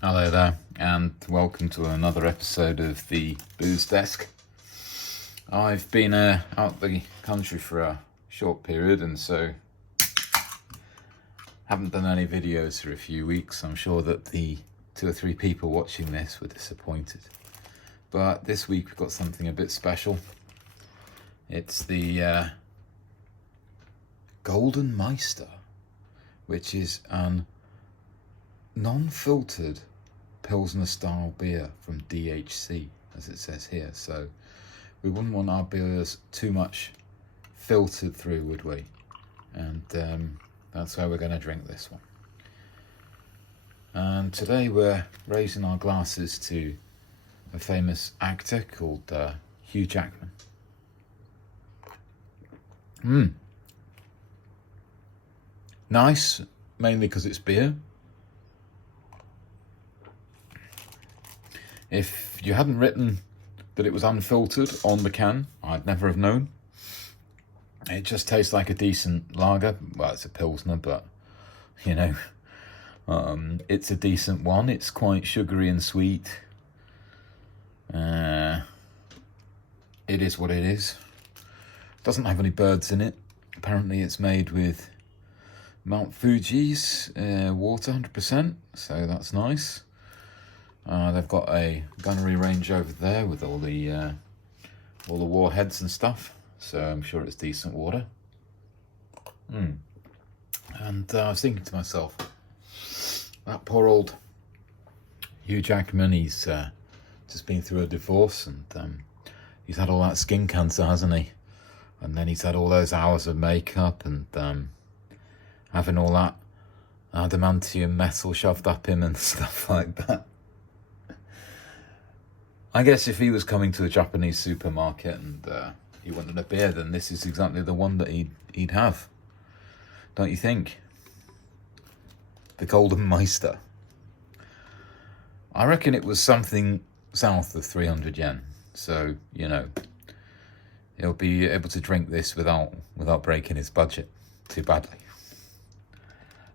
Hello there, and welcome to another episode of the Booze Desk. I've been out the country for a short period, and so haven't done any videos for a few weeks. I'm sure that the 2 or 3 people watching this were disappointed. But this week we've got something a bit special. It's the Golden Meister, which is an non-filtered pilsner style beer from DHC, as it says here. So we wouldn't want our beers too much filtered through, would we? And that's how we're going to drink this one. And today we're raising our glasses to a famous actor called Hugh Jackman. Nice, mainly because it's beer. If you hadn't written that it was unfiltered on the can, I'd never have known. It just tastes like a decent lager. Well, it's a pilsner, but, you know, it's a decent one. It's quite sugary and sweet. It is what it is. Doesn't have any birds in it. Apparently it's made with Mount Fuji's water 100%, so that's nice. They've got a gunnery range over there with all the warheads and stuff, so I'm sure it's decent water. And I was thinking to myself, that poor old Hugh Jackman, he's just been through a divorce, and he's had all that skin cancer, hasn't he? And then he's had all those hours of makeup and having all that adamantium metal shoved up him and stuff like that. I guess if he was coming to a Japanese supermarket and he wanted a beer, then this is exactly the one that he'd have. Don't you think? The Golden Meister. I reckon it was something south of 300 yen. So, you know, he'll be able to drink this without breaking his budget too badly.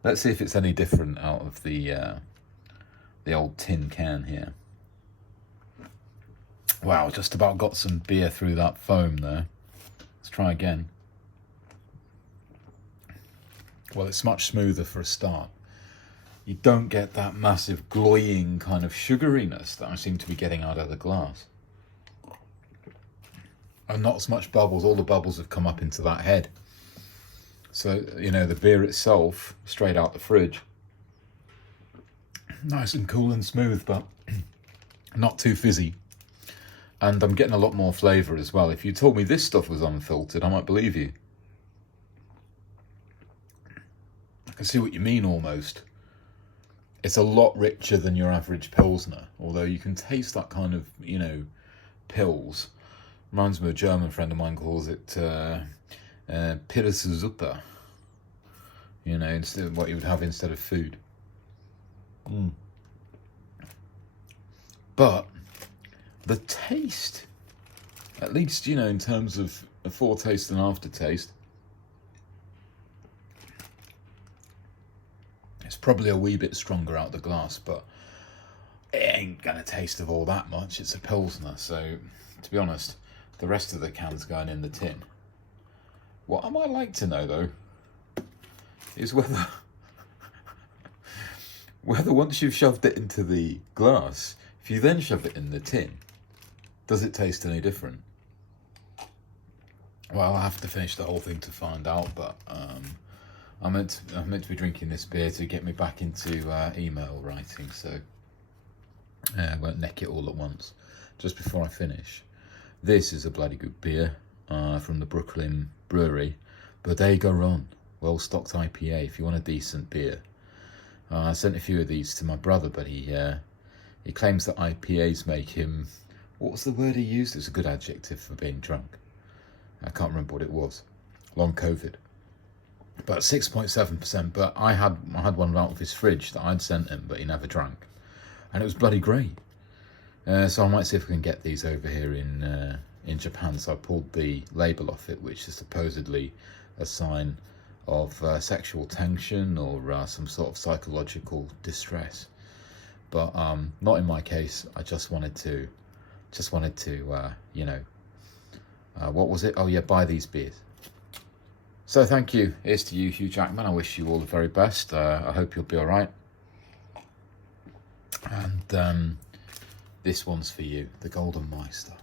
Let's see if it's any different out of the old tin can here. Wow, just about got some beer through that foam there. Let's try again. Well, it's much smoother for a start. You don't get that massive gloying kind of sugariness that I seem to be getting out of the glass. And not as much bubbles. All the bubbles have come up into that head. So, you know, the beer itself, straight out the fridge, nice and cool and smooth, but not too fizzy. And I'm getting a lot more flavour as well. If you told me this stuff was unfiltered, I might believe you. I can see what you mean almost. It's a lot richer than your average pilsner, although you can taste that kind of, you know, pils. Reminds me of a German friend of mine calls it Pilsner, you know, instead of what you would have instead of food. But the taste, at least, you know, in terms of a foretaste and aftertaste, it's probably a wee bit stronger out the glass, but it ain't gonna taste of all that much. It's a pilsner, so to be honest, the rest of the can's going in the tin. What I might like to know though is whether once you've shoved it into the glass, if you then shove it in the tin, does it taste any different? Well, I'll have to finish the whole thing to find out, but I'm meant to be drinking this beer to get me back into email writing, so I won't neck it all at once. Just before I finish, this is a bloody good beer from the Brooklyn brewery, Bodega Ron, well-stocked IPA, if you want a decent beer. I sent a few of these to my brother, but he claims that IPAs make him, what was the word he used? It's a good adjective for being drunk. I can't remember what it was. Long COVID. But 6.7%, but I had one out of his fridge that I'd sent him, but he never drank. And it was bloody great. So I might see if we can get these over here in Japan. So I pulled the label off it, which is supposedly a sign of sexual tension or some sort of psychological distress. but not in my case. I just wanted to you know, what was it? Oh yeah, buy these beers. So thank you. Here's to you, Hugh Jackman. I wish you all the very best. I hope you'll be all right. And this one's for you, the Golden Meister.